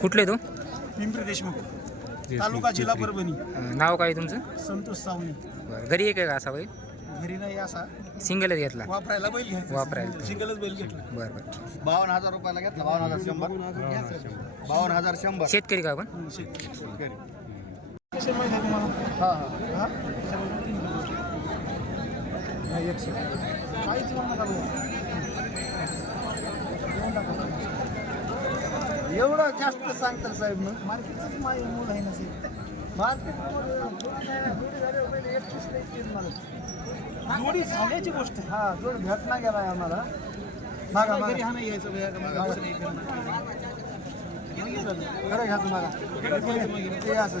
कुठले तू? पिंपरी देशमुख. तालुका जिल्हा परभणी. नाव काय तुमचं? संतोष सावणे बरं घरी एक आहे का असा बैल? घरी नाही असा. सिंगलच घेतला. वापरायला बैल घ्यायचा. वापरायला. सिंगलच बैल घेतला. बरं बरं. बावन्न हजार रुपयाला घेतला बावन्न हजार शंभर. बावन्न हजार शंभर. शेतकरी का आपण? हं, कसे माहिती आहे तुम्हाला हा हा? नाही, एकशे. काहीच. एवढं जास्त सांगतात साहेब मग मार्केटचंच माय मूळ आहे ना साहेब. जोडी झाल्याची गोष्ट. हा जोड भेटना गेलाय आम्हाला मागा घरी मागा हा नाही यायचं भैया, का मागं असं नाही करणं. खरं घ्यायचं मागा ते असं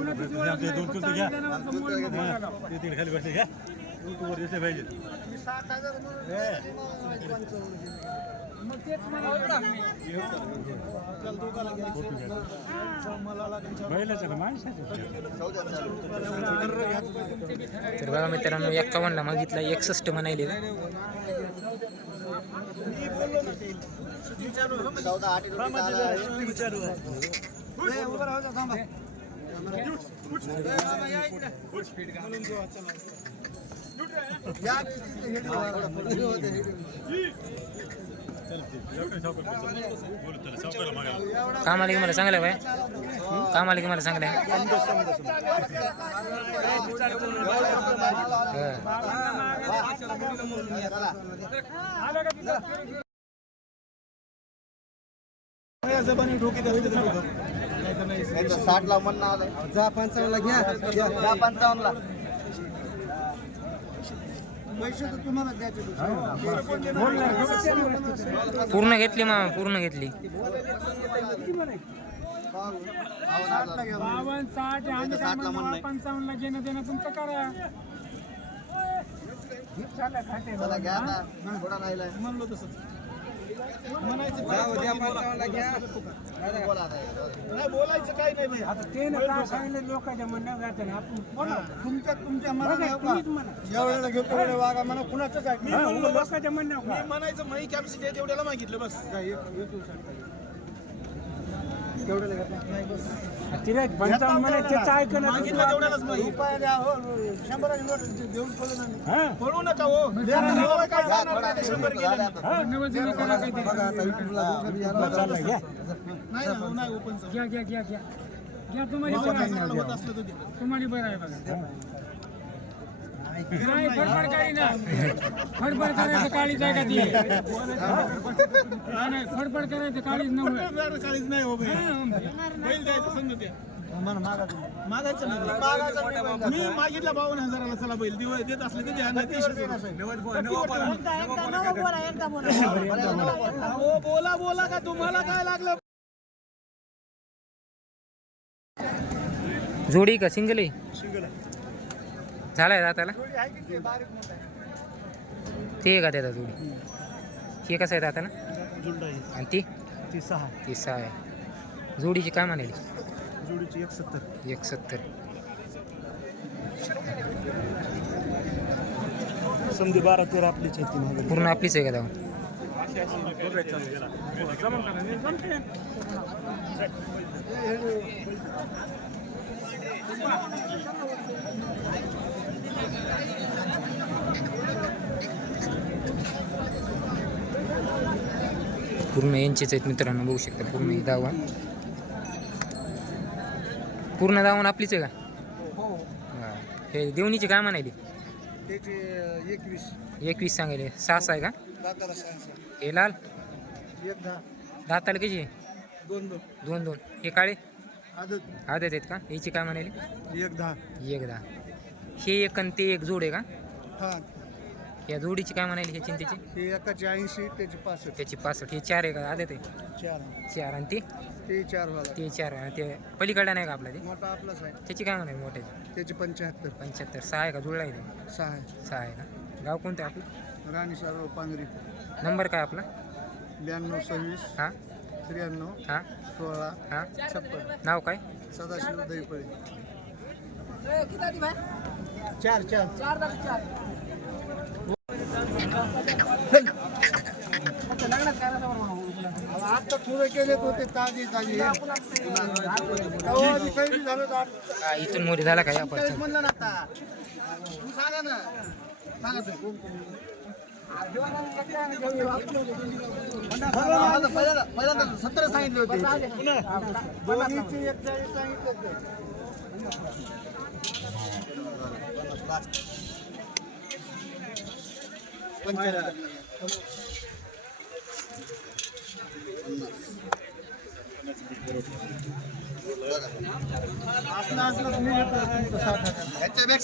म्हणा मागा, घ्या मागा. घ्यायचंच मग. एवढं हो हो, काय अडचण तर बघा मित्रांनो एक्कावन्नला मागितला एकसष्ट म्हणायले चौदा आठ काम आले की मला चांगलं बाय काम आले की मला चांगलं आहे जबानी साठ ला म्हणणं आलं जा पंचावन्न ला घ्या घ्या पंचावन्न ला पूर्ण घेतली मामा पूर्ण घेतली. बावन्न साठ आणि काय म्हणणार पंचावन्नला घेणं देणं तुमचं करा. चला घ्या आता. थोडा राहिलाय. म्हणलो तसंच. म्हणायचं आता. नाही बोलायचं काही नाही भाई आता ते ना सांगितलं लोकांच्या म्हणण्यावर जातं ना आपण बोला तुमच्या तुमच्या का? जेवढ्याला घेतो तेवढे वागा म्हणा कुणाचंच आहे मी म्हणलो लोकांच्या म्हणण्यावर मी म्हणायचं माही कॅपॅसिटी आहे तेवढ्याला मागितलं बस. घेतो नाही बस मागितलं तेवढ्यालाच माही रुपया द्या हो पळू नका. हो? हो, काय जाणार नाही ते शंभर गेले बघा आता युट्यूबला दोघं बी यायला लागले. नाही ना हो, नाही ओपन घ्या घ्या घ्या घ्या. तुम्हाला बरं आहे बघा. नाही फडफड करी ना. फडफड करायचं काळीच आहे का ती? नाही, फडफड करायचं काळीच नव्हे. काळीच नाही हो बैल द्यायचं समजा त्या म्हणा मागा तुम्ही. मागायचं नाही. मी मागितला बावन्न हजाराला चला बैल दिव देत असले द्या नाही हो बोला बोला का तुम्हाला काय लागलं? जोडी का सिंगल? आहे झालाय दाताला ते आहे का त्याचा जोडी? हे कसं आहे दाताला आणि ती? ती सहा. ती सहा आहे. जोडीची काय म्हणाली? जोडीची एक सत्तर एक सत्तर समजे बारा तेरा आपलीच आहे ती मागे पूर्ण आपलीच आहे का दावा पूर्ण यांचेच आहेत मित्रांनो बघू शकता पूर्ण ही दावा पूर्ण दावण आपलीच आहे का? हा. हे. देवणीची काय म्हणाली त्याचे एकवीस. एकवीस सांगायले सहा आहे का? हे लाल? दहा दाताला कशी दोन दोन. दोन दोन. हे काळे? आदत. आदत आहेत का? याची काय म्हणाली एक दहा. एक दहा. हे एक आणि ते एक जोड आहे का? हा. या जोडीची काय म्हणाली ह्याची आणि त्याची हे एकाची ऐंशी त्याची पासष्ट. त्याची पासष्ट. हे चार आहे का? आले ते चार. चार आणि ते? ते चार वाला. ते चार आणि ते पलीकडला नाही का आपला ते? मोठा आपलाच आहे. त्याची काय म्हणाली मोठ्याची? त्याची पंच्याहत्तर. पंच्याहत्तर. सहा आहे का? जुळला आहे ते? सहा आहे. सहा आहे का गाव कोणतं आहे आपलं? राणी सारो पांगरी नंबर काय आपला? ब्याण्णव सव्वीस. हां? त्र्याण्णव. हां? सोळा. हां? छप्पन. नाव काय? सदाशिव दहीपळी. चार चार. आता थोडे केले होते ताजी झालं इथून मोरी झाला का या तेच पडचं म्हणलं ना आता. तू सांगा ना. सांगा तू. पहिल्यांदा पहिल्यांदा- पहिल्यांदा सत्तर सांगितले होते. दोन्हीचे एकचाळीस सांगितले होते. पंच्याहत्तर. असलं असलं तुम्ही घेता तुमचं साठ हजार. याच्यापेक्षा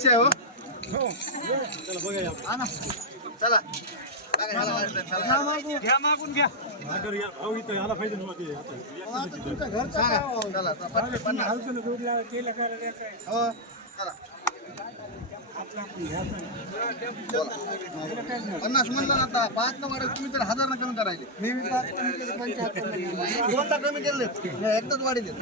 आहे हो. हा. चला. घ्या मागून घ्या. आता तुमचं घरचं काय हो? चला, आता पटकन पन्नास. म्हणलं ना आता पाच न वाढत तुम्ही तर हजार न कमी करायचे मी बी पाच कमी केले पंच्याहत्तर दोनदा कमी केले एकदाच वाढले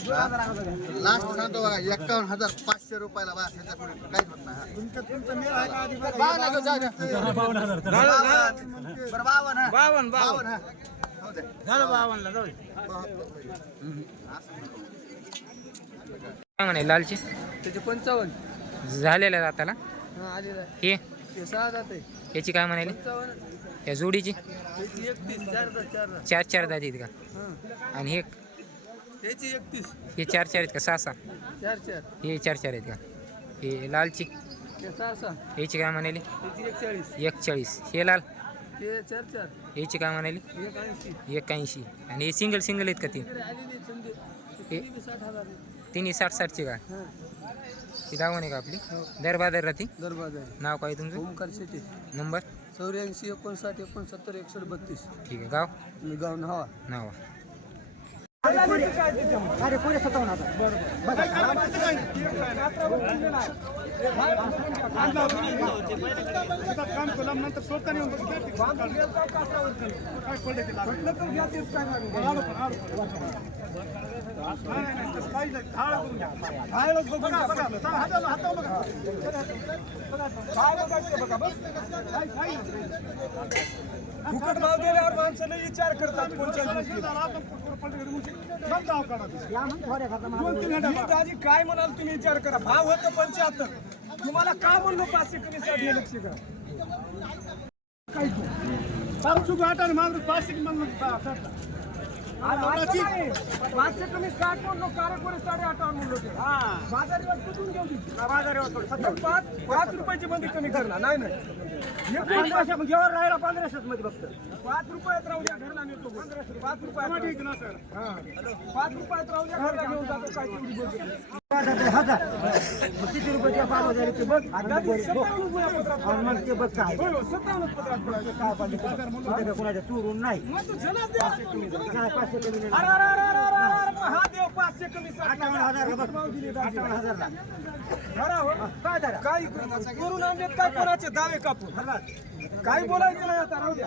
लास्ट सांगतो बघा एक्कावन्न हजार पाचशे रुपयाला बा ह्याच्या पुढे काहीच होत नाही. तुमचं तुमचं मेळ आहे का आधी? बघा. बरं, बावन्न. बावन बावन्न हा. दे. झालं बावनला जाऊ दे. काय म्हणाले लालची त्याचे पंचावन्न दाताला हा आलेलं आहे. हे? ते सहा जाते याची काय म्हणाली? पंचावन्न. या जोडीची? त्याची एकतीस चार चार जात चार चार दात आहेत का? हां. आणि हे? त्याची एकतीस. हे चार चार आहेत का? सहा सहा. चार चार. हे चार चार आहेत का? हे लालची? ते सहा सहा. याची काय म्हणाली? त्याची एकचाळीस. एकचाळीस. हे लाल? ते चार चार. याची काय म्हणाली? एक ऐंशी एक्याऐंशी आणि हे सिंगल सिंगल आहेत का तीन? इकडे आलेली समजे. हे ती बी साठ हजार आहे. तिन्ही साठ साठची का? हां. ती दावण आहे का आपली? हो. दर बाजार राहते? दरबाज आहे. नाव काय तुमचं? ओमकार शेटे नंबर? चौऱ्याऐंशी एकोणसाठ एकोणसत्तर एकसष्ट बत्तीस. ठीक आहे. गाव? गाव नवा नाव अरे पुढे सत्तावन्न हजार काम केलं नंतर स्वतः नेऊन काय पडले ते फुकट भाव दिल्यावर माणसाला विचार करतात कोणत्या काय म्हणाल तुम्ही विचार करा. भाव होतं पंच्याहत्तर. तुम्हाला का म्हणलो पाचशे कमी साठी लक्ष करा? काय तू? फार चूक वाटाने माणूस पाचशे म्हणून पाचशे कमी साठ म्हणलो कारेकोरे साडे अठ्ठावन्न म्हणलो ते. बाजारी वाट कुठून दिली? पाच पाच रुपयाची बंदी कमी करणार नाही नाही. जेव्हा राहिला पंधराशे मध्ये फक्त. पाच रुपयात राहू द्या घरला नेतो पाच रुपयात ना सर. पाच रुपयात राहू द्या घरला घेऊन जातो काय किती रुपये पाच हजार ते बघ मग ते बघ काय पाहिजे कोणाच्या चोरून नाही पाचशे कमी अठ्ठावन्न हजार बघ. अठ्ठावन्न हजारला करून आणलेत काय कोणाचे? दावे कापून. काय बोलायचं नाही आता राहू द्या.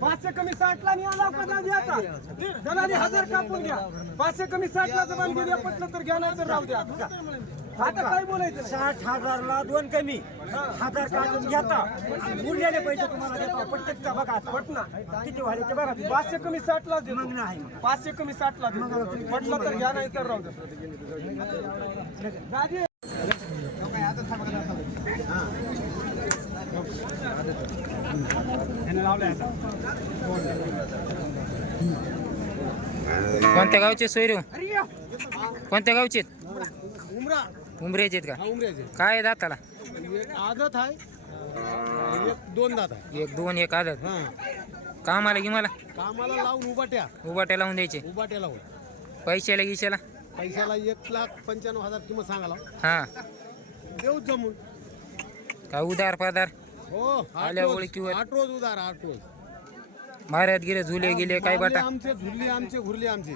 पाचशे कमी साठला ला आला का दादी आता. जनाने हजार कापून घ्या पाचशे कमी साठला जमान गेल्या पटलं तर घ्या नाही तर राहू द्या. आता काय बोलायचं. साठ हजारला दोन कमी. हजार काढून घेता उरलेले पैसे तुम्हाला देतो. प्रत्येकचा बघा. पटना किती व्हायले ते बघा. पाचशे कमी साठला मग नाही मग. पाचशे कमी साठला देतो. पटलं तर घ्या नाही तर राहू द्या दादी कोणत्या गावचे सोयरे? कोणत्या गावचे उमरा. उमरेचे आहेत का? काय आहे दाताला? एक आदत आहे. एक दोन दात आहे. एक दोन एक आदत. कामाला की मला कामाला लावून उभाट्या उभाट्या लावून द्यायचे. उभाट्या लावून. पैशाला गिशाला? पैशाला एक लाख पंच्याण्णव हजार किंमत सांगाला हां. देऊ जमून. का उदार पादार हो आठ आल्या रोज- ओळखीवर. आठ रोज उधार आठ रोज. माऱ्यात गेले झुले गेले काय मारले बाटा? आमचे झुरले आमचे घुरले आमचे.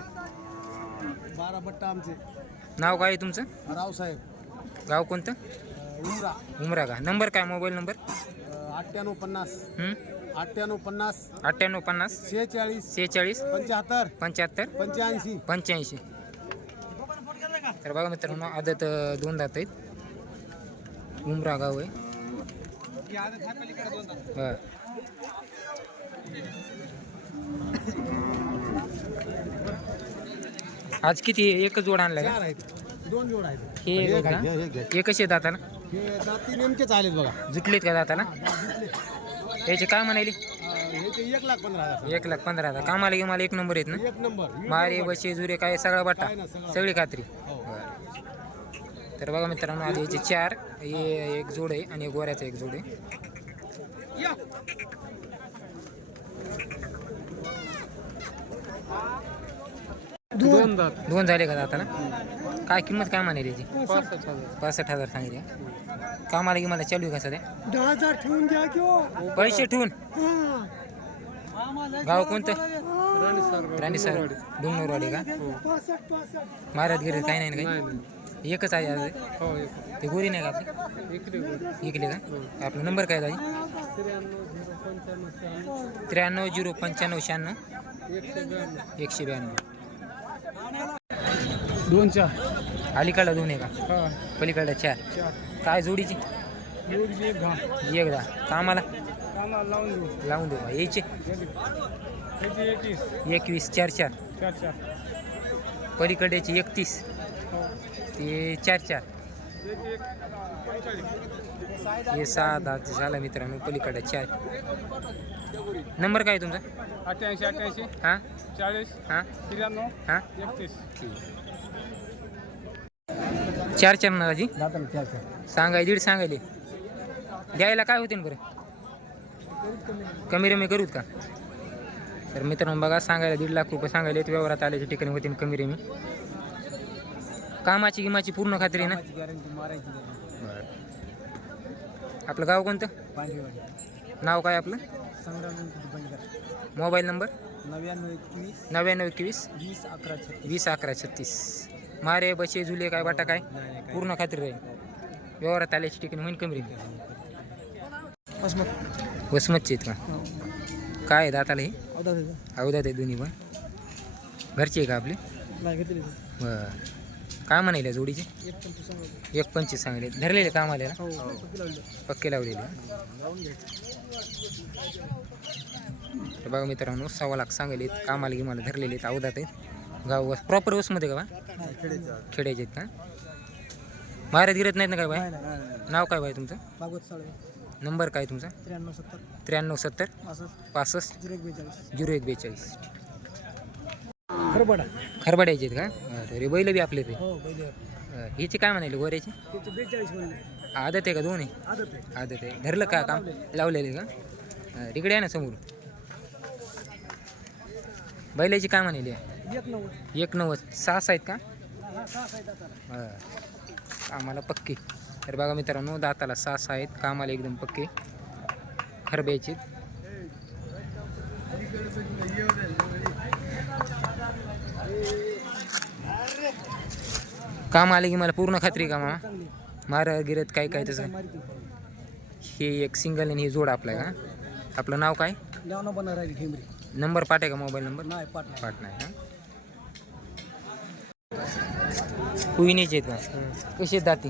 बारा बट्टा आमचे. नाव काय आहे तुमचं? रावसाहेब गाव कोणतं? अं, उमरा. उमरा का? नंबर काय मोबाईल नंबर? अं, अठ्ठ्याण्णव पन्नास. हं? अठ्ठ्याण्णव पन्नास. अठ्ठ्याण्णव पन्नास. शेहेचाळीस. सेहेचाळीस पंच्याहत्तर. पंच्याहत्तर? पंच्याऐंशी. पंच्याऐंशी. तर बघा मित्रांनो आदत अं, दोन दात आहेत. उमरा गाव आहे. बरं. आज किती एकच जोड आणलाय का? दोन जोड आहेत. हे एक हे? आहे घ्या, का? हे जाती नेमकेच आलेत बघा. जुटलेत का दाताला याचे काय म्हणाले एक लाख पंधरा हजार. एक लाख पंधरा हजार. कामाला मला एक नंबर येत ना? एक नंबर. मारे बसे जुरे काय सगळा बट्टा. ना सगळं खात्री. तर बघा मित्रांनो आधी याचे चार हे एक जोड आहे आणि एक गोऱ्याचा एक जोड. आहे दोन. दात दोन झाले का दाताला? काय किंमत काय म्हणाली याची पासष्ट हजार. सांगितले. कामाला की मला चालू आहे का सध्या? दहा हजार ठेवून द्या किंवा. पैसे ठेवून? गाव कोणतं? राणी सर. डोंगरवाडी का? पासष्ट पासष्ट. महाराज गिरे काही नाही ना काही? एकच आहे आज. ते गोरी नाही का आपली? इकले का? आपला नंबर काय दादी? त्र्याण्णव झिरो पंच्याण्णव शहाण्णव. एकशे ब्याण्णव. दोन चार. अलीकडला दोन आहे का? हा. पलीकडला चार. काय जोडीची? एक एकदा कामाला? कामाला लावून देऊ. लावून देऊ का? यायचे? त्याची एकवीस. एकवीस चार चार. चार चार. पलीकडल्याचे एकतीस. हो ते चार चार. हे सहा दहा झाला मित्रांनो पलीकडे चार. नंबर काय आहे तुमचा? अठ्ठ्याऐंशी अठ्ठ्याऐंशी. हां? चाळीस हां? त्र्याण्णव हां? एकतीस. चार चार ना दाजी. दाताला चार चार. सांगाय दीड सांगायले. द्यायला काय होते बरं? कमी रमी करूत का? तर मित्रांनो बघा सांगायला दीड लाख रुपये सांगायले व्यवहारात आल्याच्या ठिकाणी होते कमी रमी. कामाची गिमाची पूर्ण खात्री आहे ना? गॅरंटी मारायची बरं. आपलं गाव कोणतं? पांढरीवाडी नाव काय आपलं? Sangram Bandkar mobile number? नव्याण्णव एकवीस नव्याण्णव एकवीस. वीस अकरा छत्तीस. वीस अकरा छत्तीस. मारे बसे झुले काय बाटा काय? पूर्ण खात्री राहील. व्यवहारात आल्याची ठिकाणी होईन कमी राहील. वसमतचे आहेत का? काय आहे दाताला हे? अवधात आहे दोन्ही पण. घरचे आहे का आपले? बरं. काय म्हणाले जोडीचे? एक पंचवीस सांगले. धरलेले कामाले ना पक्के लावलेले. बघा मित्रांनो सव्वा लाख सांगले कामाला गिमाला धरलेले आहेत अवधात आहेत. गाव वस प्रॉपर वसमध्ये का बा? खेड्याचे आहेत का? महाराज गिरत नाहीत ना काय बाय? नाव काय बाय तुमचं? नंबर काय तुमचा? त्र्याण्णव सत्तर. त्र्याण्णव सत्तर. पासष्ट. झिरो एक बेचाळीस. खरबडा. खरबड्याचे आहेत का? अरे बैल बी आपले ते. हो हिचे काय म्हणाले गोऱ्याचे? आदत आहे का दोन आहे. आदत आहे. धरलं का काम? लावलेले का? तिकडे आहे ना समोर बैलाची काय म्हणाली? एक नव्वद. एक नव्वद. सहा आहेत का? हा कामाला पक्के. तर बघा मित्रांनो दाताला सहा आहेत. कामाला एकदम पक्के. खरब्याचे काम आले की मला पूर्ण खात्री का मामा? मारा गिरत काय काय तसं? हे एक सिंगल आणि हे जोड आपला का आपलं नाव काय? नंबर पाठ आहे का मोबाईल नंबर पाठ नाही. का कुईनीचे आहेत का? कसे दाती?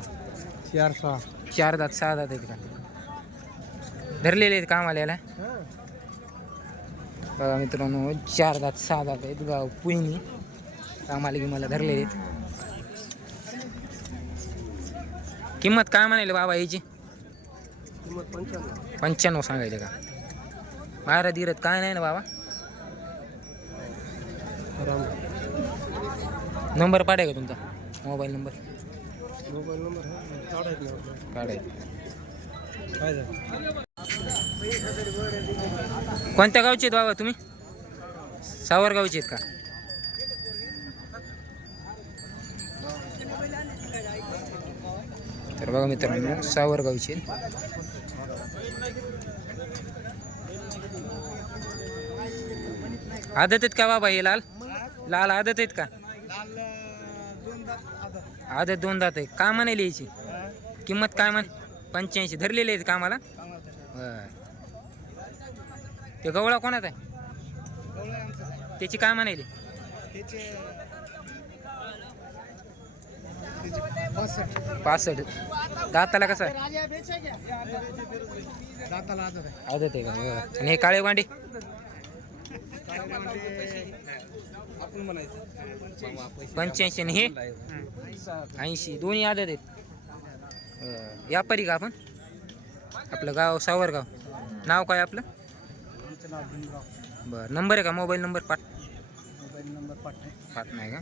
चार सहा. चार दात सहा दात आहेत का? धरलेले आहेत काम आल्याला बघा मित्रांनो चार दात सहा दात आहेत. गाव पुईनी कामाला की मला आहेत. किंमत काय म्हणाले बाबा याची? पंच्याण्णव सांगायचं सांगायचे का? बारा दिरत काय नाही ना बाबा? नंबर पाठाय का तुमचा? Mobile number? मोबाईल नंबर काढायचं कोणत्या गावचे आहेत बाबा तुम्ही? सावरगावचे आहेत का? तर बघा मित्रांनो सावरगावचे. आदत आहेत का बाबा हे लाल? लाल आदत आहेत का? आदत दोन दात आहे का म्हणायला याची? किंमत काय म्हण पंच्याऐंशी. धरलेले आहेत कामाला? ते गवळा कोणाचा आहे? त्याची काय म्हणायली पासष्ट. दाताला कसं? दाताला आदत आहे आदत आहे का? बरं. आणि हे काळे वांडे पंच्याऐंशी आणि हे? ऐंशी. दोन्ही आदत आहेत. बरं. व्यापारी का आपण? आपलं गाव सावरगाव. नाव काय आपलं? बरं. नंबर आहे का? मोबाईल नंबर पाठ? मोबाईल नंबर पाठ नाही का?